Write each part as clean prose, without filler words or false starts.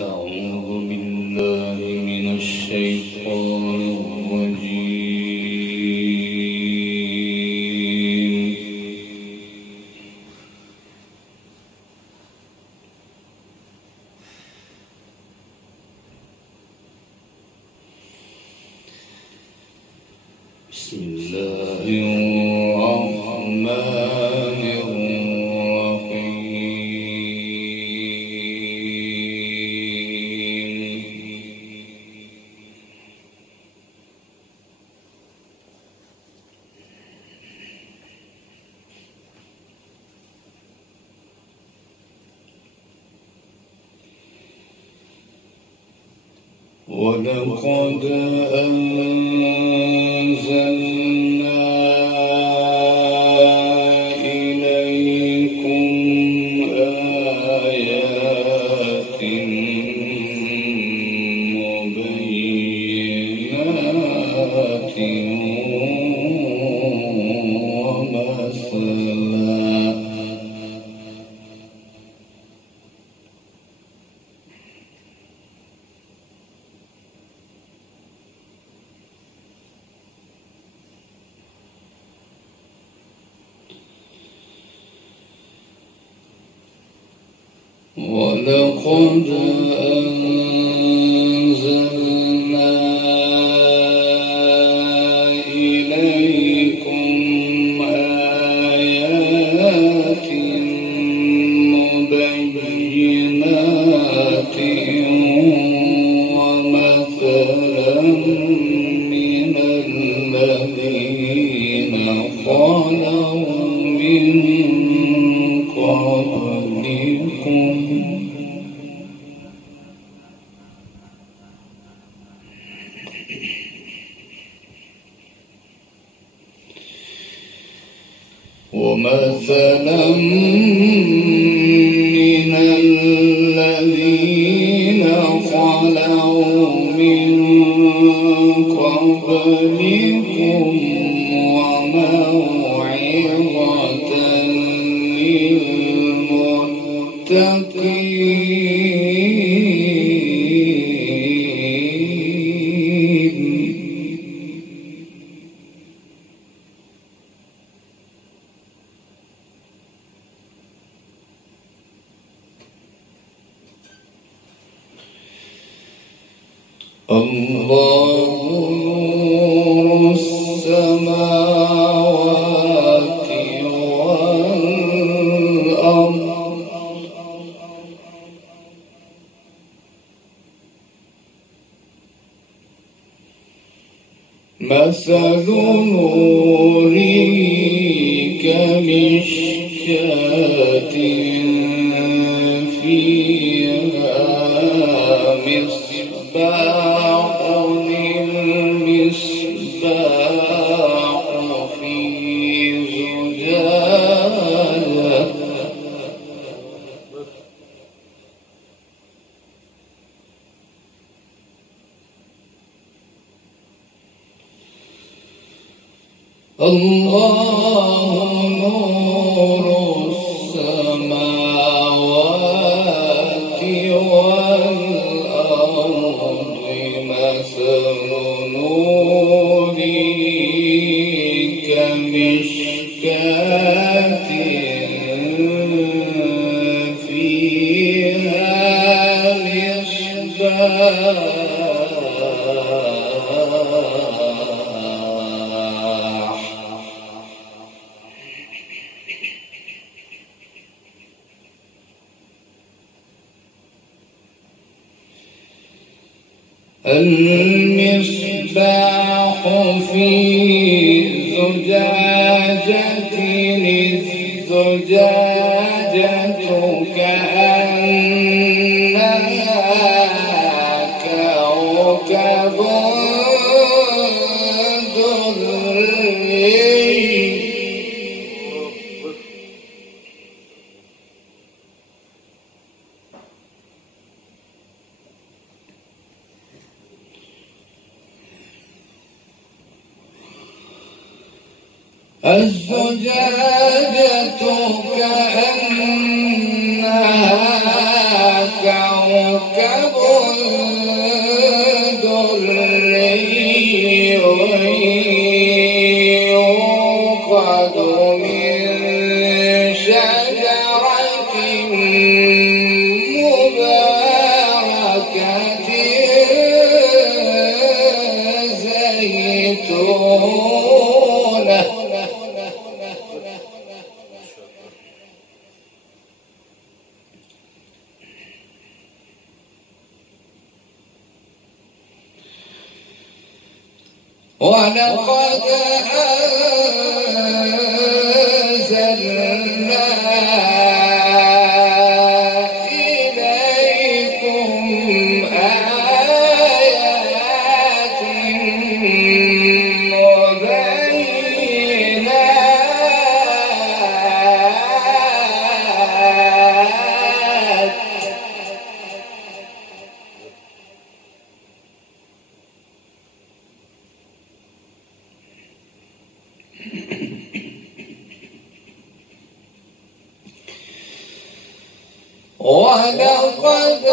أعوذ بالله من الشيطان الرجيم. بسم الله الرحمن الرحيم. ولقد أنزلنا إليكم آيات مبينات ولقد أنزلنا إليكم آيات مبينات ومثلا من الذين خلوا من قبلكم ومثلا من الذين خلوا من قبلكم وموعظة للمتقين. الله نور السماوات والأرض مثل نوره كمشكاة فيها مصباح في زجاجة الله نور السماوات والأرض مثل نوره كمشكاة فيها مصباح المصباح في زجاجة الزجاجة كأنها كوكب دري الزجاجة كأنها كوكب ولقد أنزلنا إليكم آيات مبينات ولقد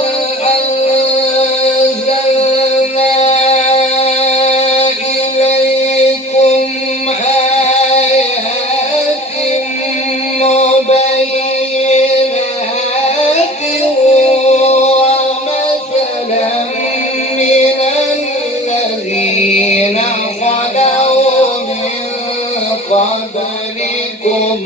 أنزلنا إليكم آيات مبينات ومثلا من الذين خلوا من قبلكم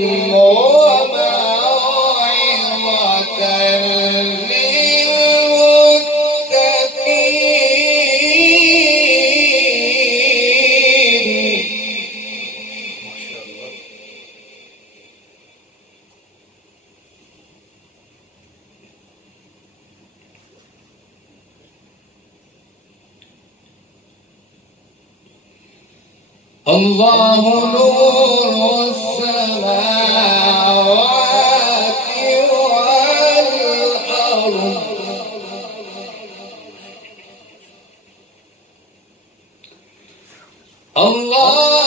الله نور السماوات والأرض الله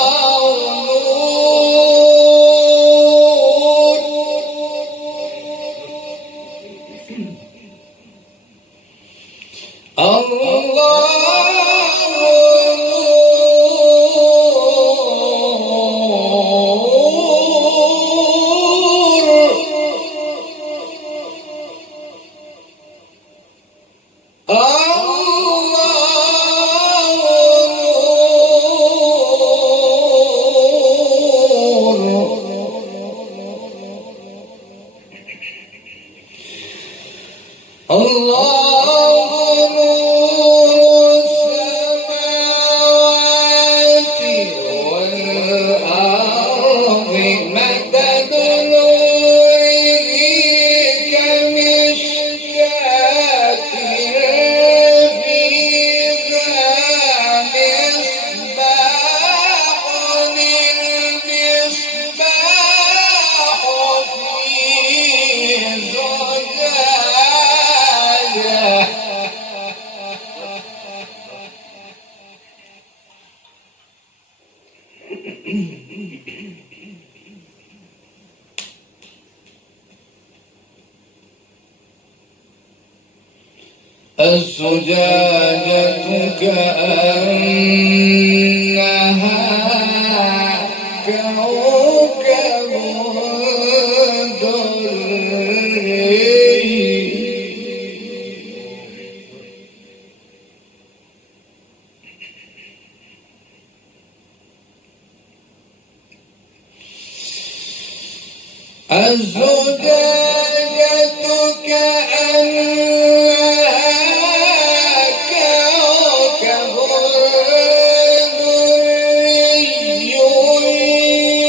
الزجاجة كأنها كوكب دري الزجاجة كأنها كوكب دري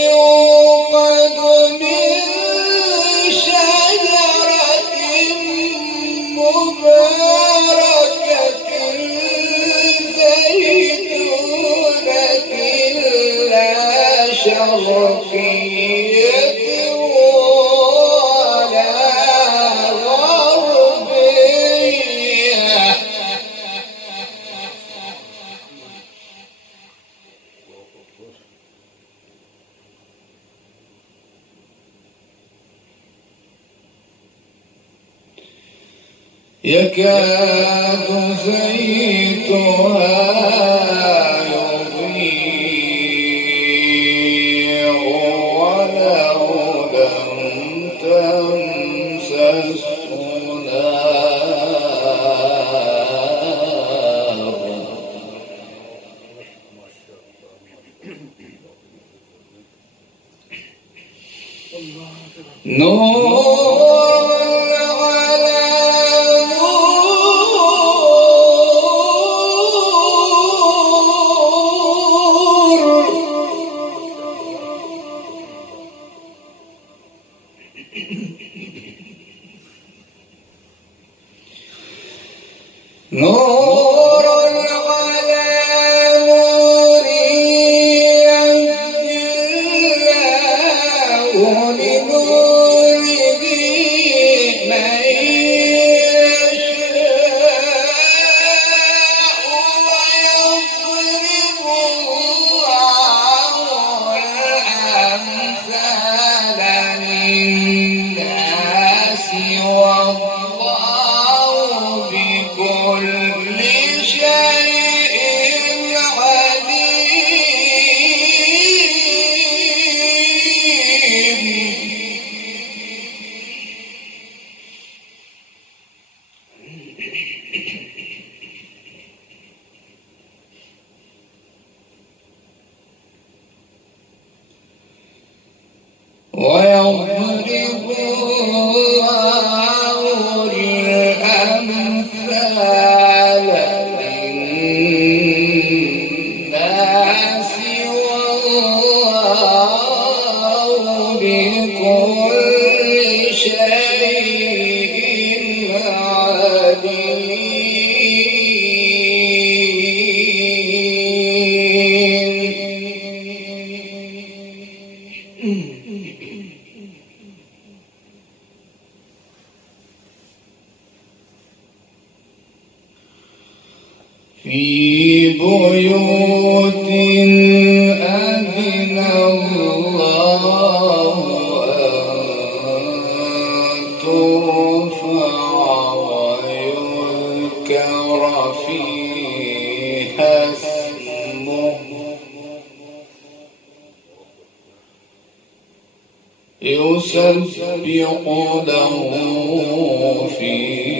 يوقد من شجرة مباركة زيتونة لا شرقية يكاد زيتها يضيء ولو لم تمسسه نار على نور نور على نور يهدي الله لنوره من يشاء ويضرب الله الأمثال للناس والله بكل شيء ويضرب الله الأمثال للناس والله بكل شيء عليم. في بيوت أذن الله أن ترفع ويذكر فيها اسمه يسبح له فيها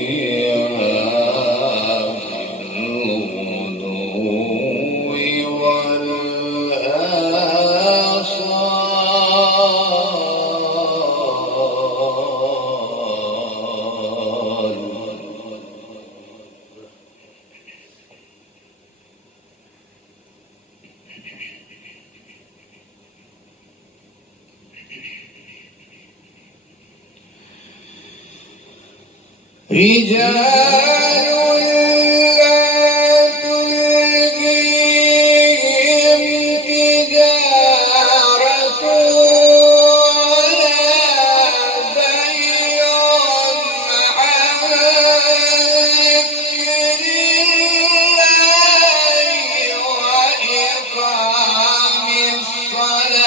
رجال لا تلهيهم تجارة ولا بيع عن ذكر الله وإقام الصلاة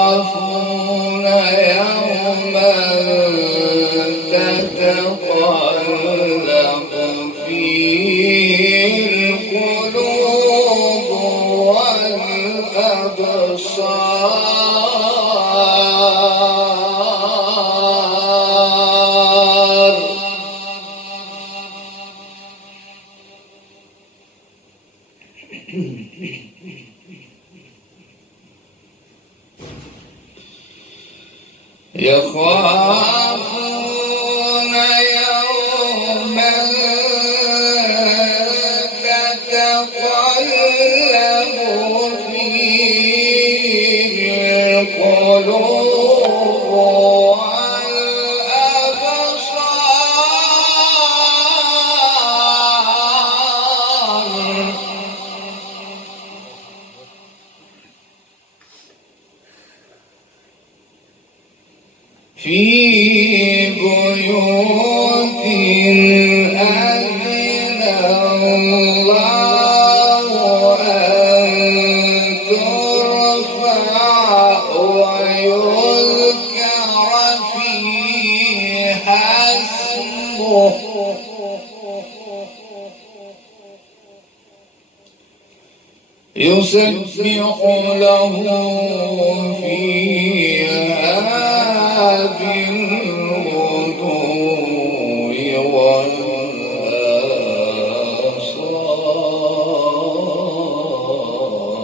يخافون يوما تتقلب فيه القلوب والأبصار. يخافون يوما تتقلب فيه القلوب والأبصار. في بيوت أذن الله أن ترفع ويذكر فيها اسمه يسبح له فيها بالغدو والآصال.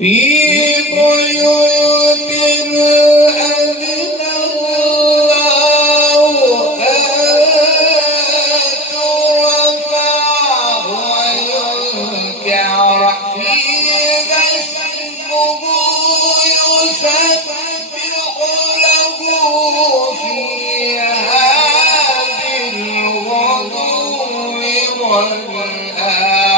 في بيوت أذن الله أن ترفع ويذكر فيها اسمه يسبح له فيها بالغدو والآصال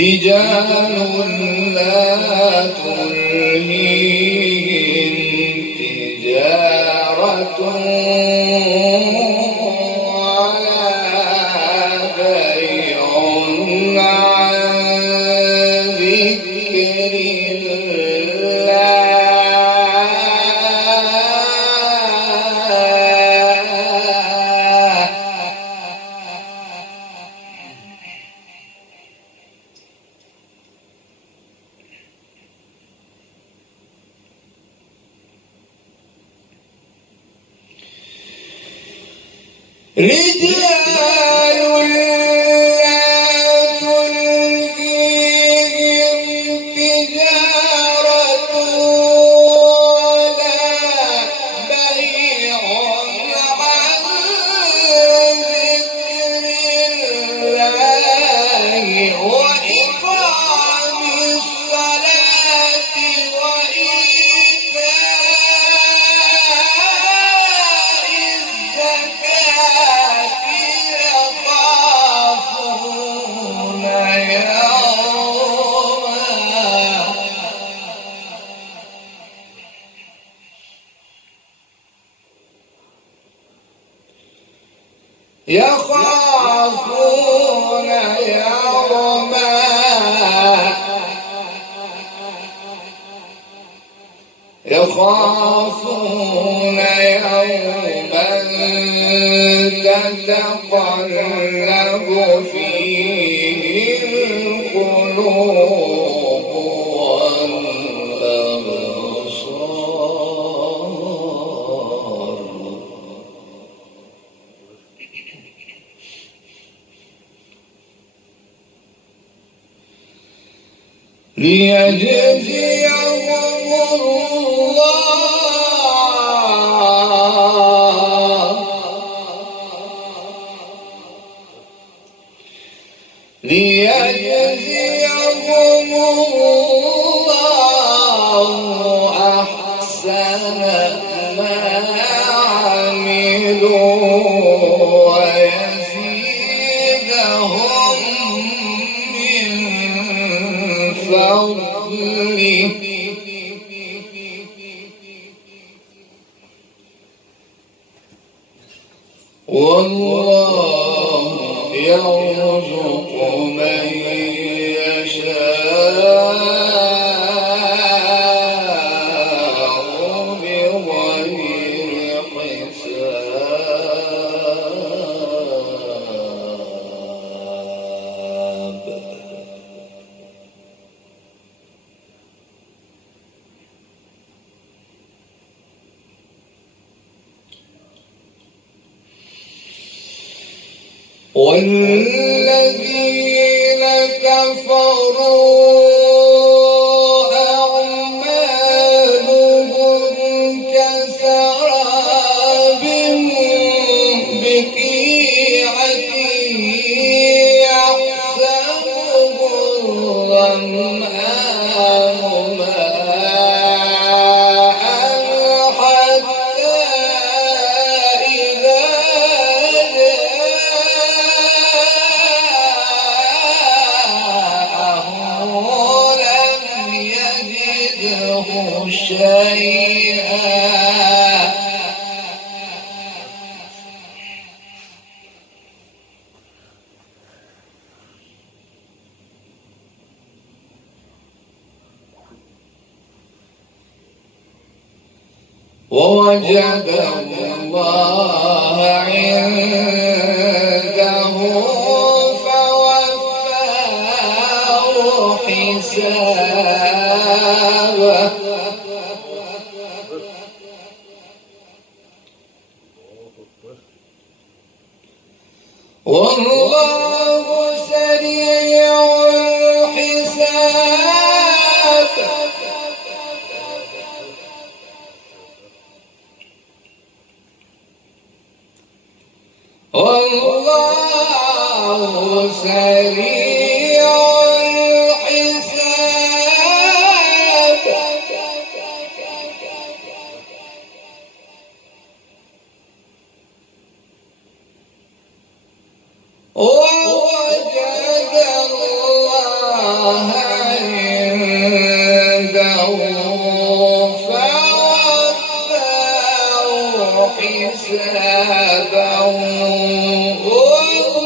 رجال لا تلهيهم تجارة ولا بيع عن ذكر رجال لا تلهيهم تجارة ولا بيع عن ذكر الله وإقام الصلاة وإيتاء الزكاة يخافون يوما تتقلب فيه القلوب والأبصار ليجزيهم الله أحسن ما عملوا ويزيدهم من فضله والله يرزق من يشاء بغير حساب والذين كفروا أعمالهم كسراب بقيعة يحسبه الظمآن ماء حتى إذا شيئا ووجد الله عنده حسابه والله سريع الحساب والله سريع الحساب ووجد الله عنده فوفاه حسابه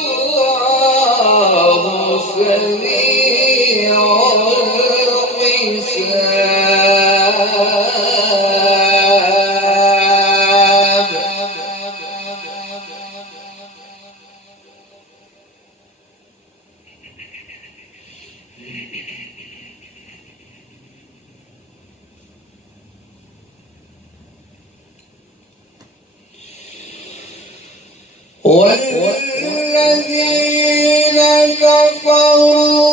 والله سريع الحساب والذين كفروا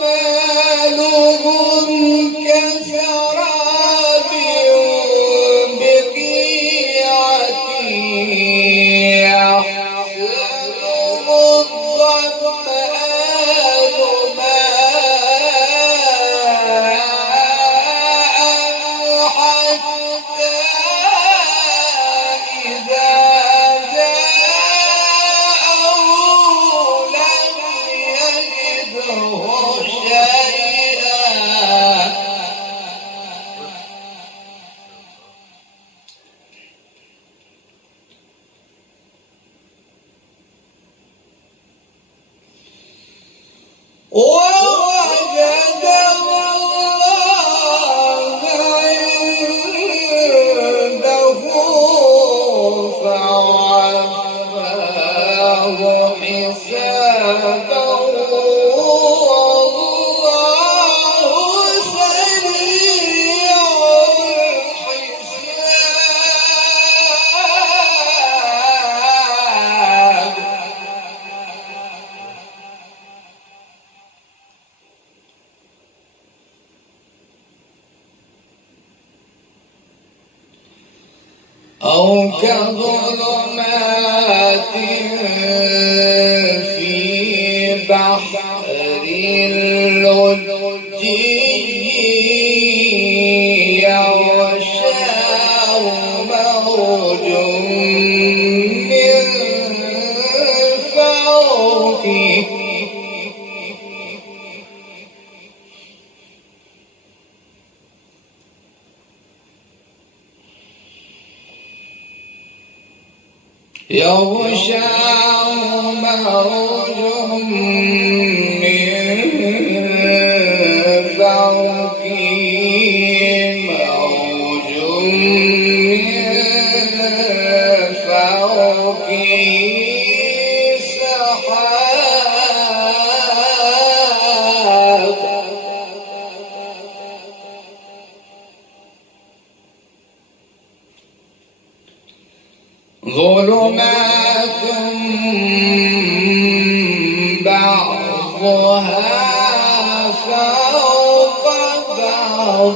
أعمالهم كسراب بقيعة يحسبه الظمآن ماء حتى إذا جاءه لم يجده شيئا ووجد الله عنده فوفاه حسابه والله سريع الحساب أو كظلمات في بحر اللجي يغشاه موج من فوقه يغشاه موج من فوقه موج من فوقه سحاب ظلمات بعضها فوق بعض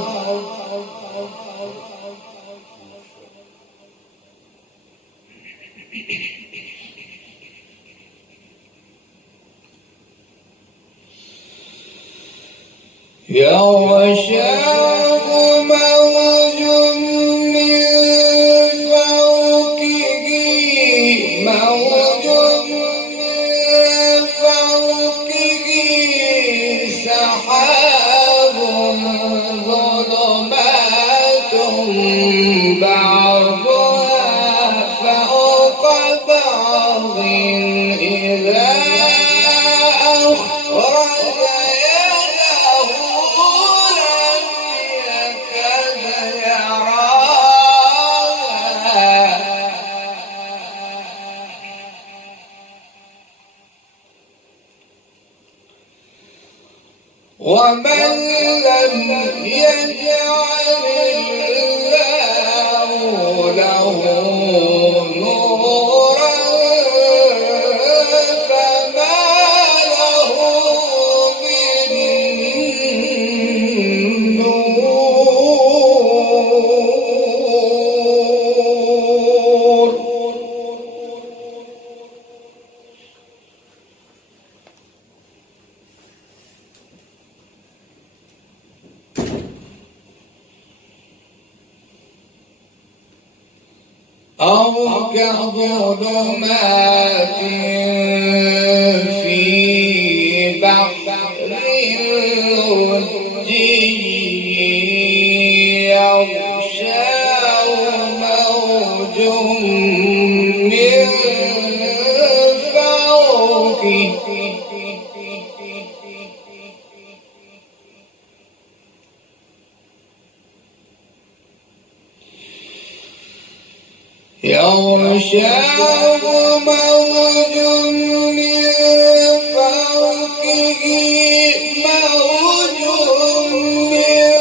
يغشاه موج من فوقه موج من فوقه سحاب ظلمات بعضها فوق بعض إذا أخرج يده لم ومن لم يجعل الله له نورا فما له من نور. أو كظلمات في بحر لجي يغشاه موج من فوقه يغشاه موج من فوقه موج من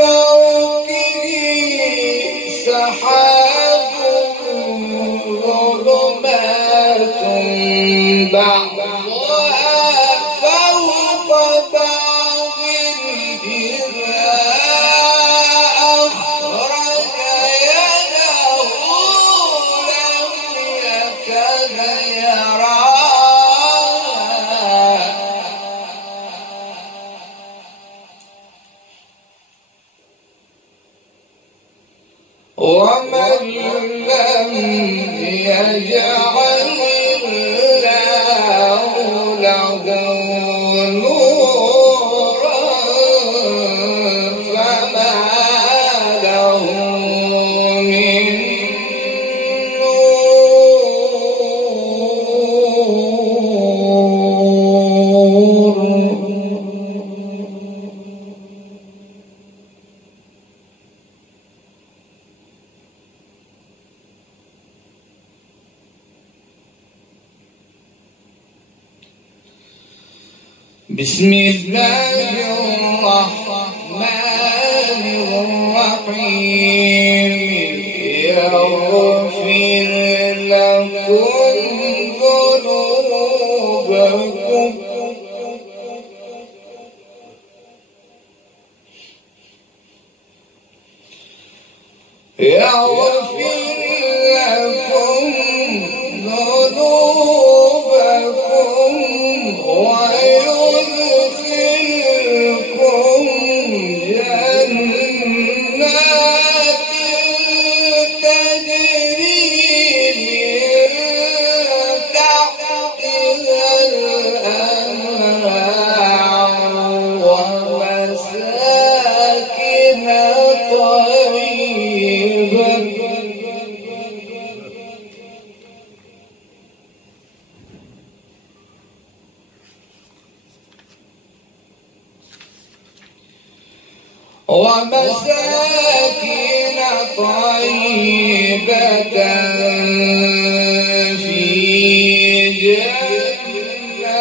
فوقه سحاب ظلمات بعضها فوق بعض إذا أخرج يده لم يكد يراها ومن لم يجعل الله له نورا فما له من نور. بسم الله الرحمن الرحيم يغفر لكم ذنوبكم يغفر لكم ذنوبكم ويدخلكم جنات تجري من تحتها الأنهار ومساكن طيبة في جنات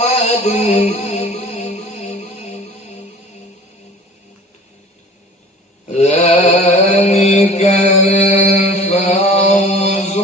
عدن ذلك الفوز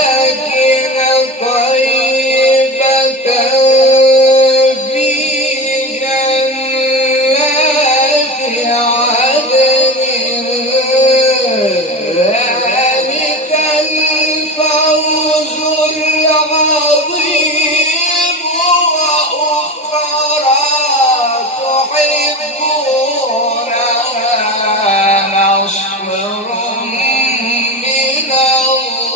ومساكن طيبة في جنات عدن ذلك الفوز العظيم وأخرى تحبونها نصر من الله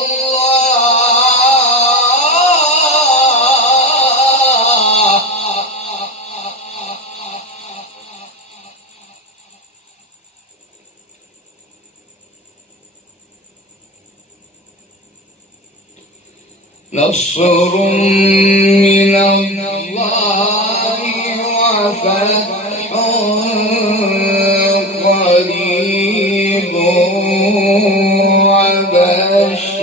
نصر من الله وفتح قريب وبشر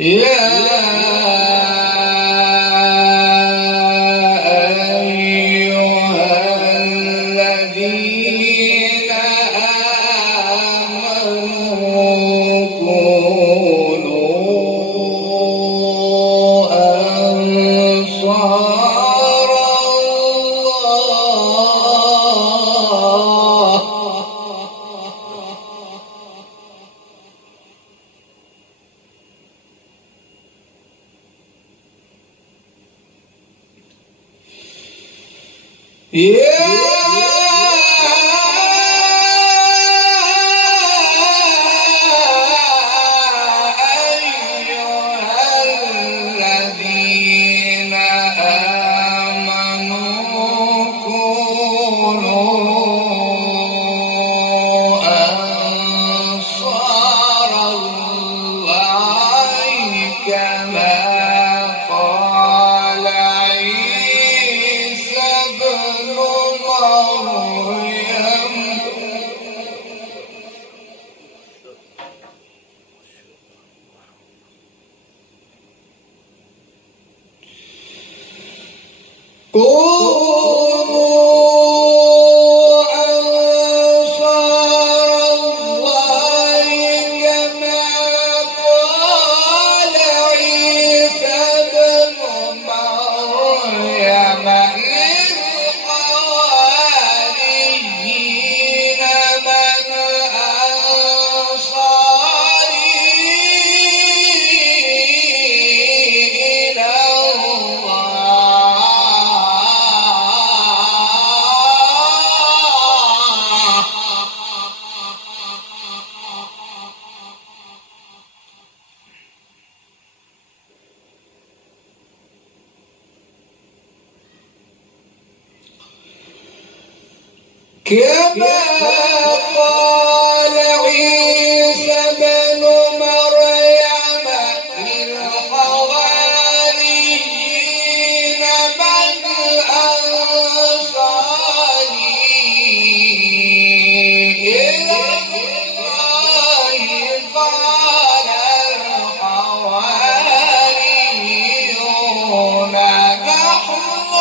يا أيها الذين آمنوا كونوا أنصار الله يا أيها الذين آمنوا كونوا أنصار الله كما قال عيسى ابن مريم كونوا أنصار الله كما قال عيسى ابن مريم للحواريين من أنصاري إلى كما قال عيسى بن مريم للحواريين من أنصاري إلى الله قال الحواريون نحن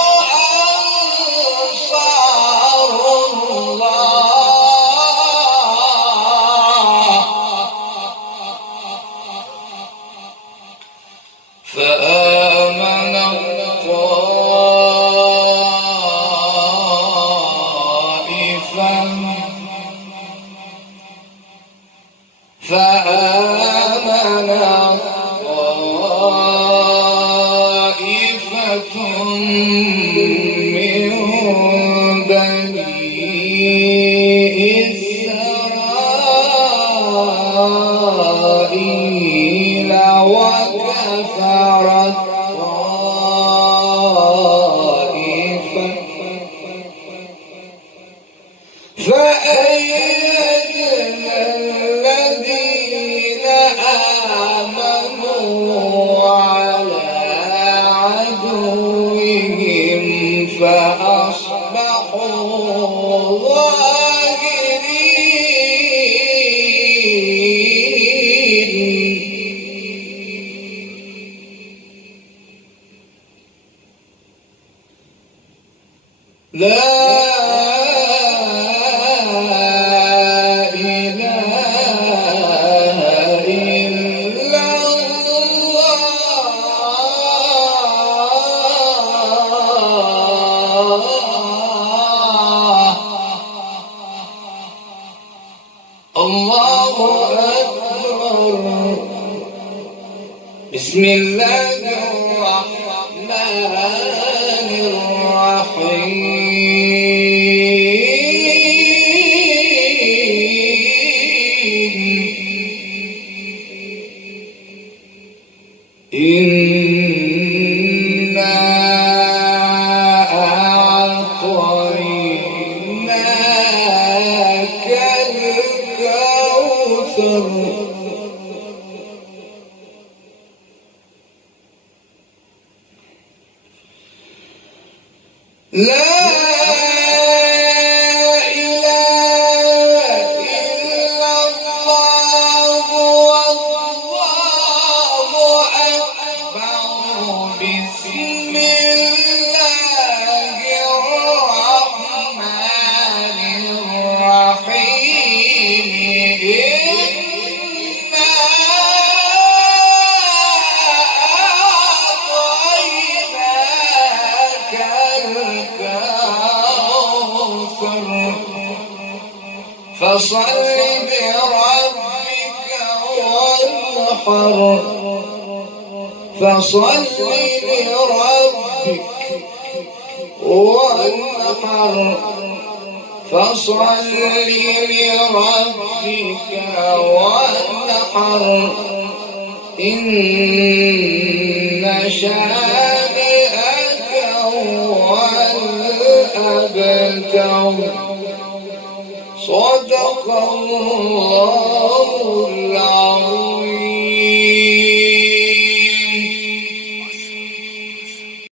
أنصار فآمن طائفة من بني إسرائيل وكفرت طائفة فأيدنا الذين آمنوا على عدوهم فأصبحوا لا إله إلا الله الله أكبر. بسم الله الرحمن الرحيم. لا فصل بربك وانحر فصل لربك وانحر فصل لربك وانحر إن شانئك هو الأبتر. صدق الله العظيم.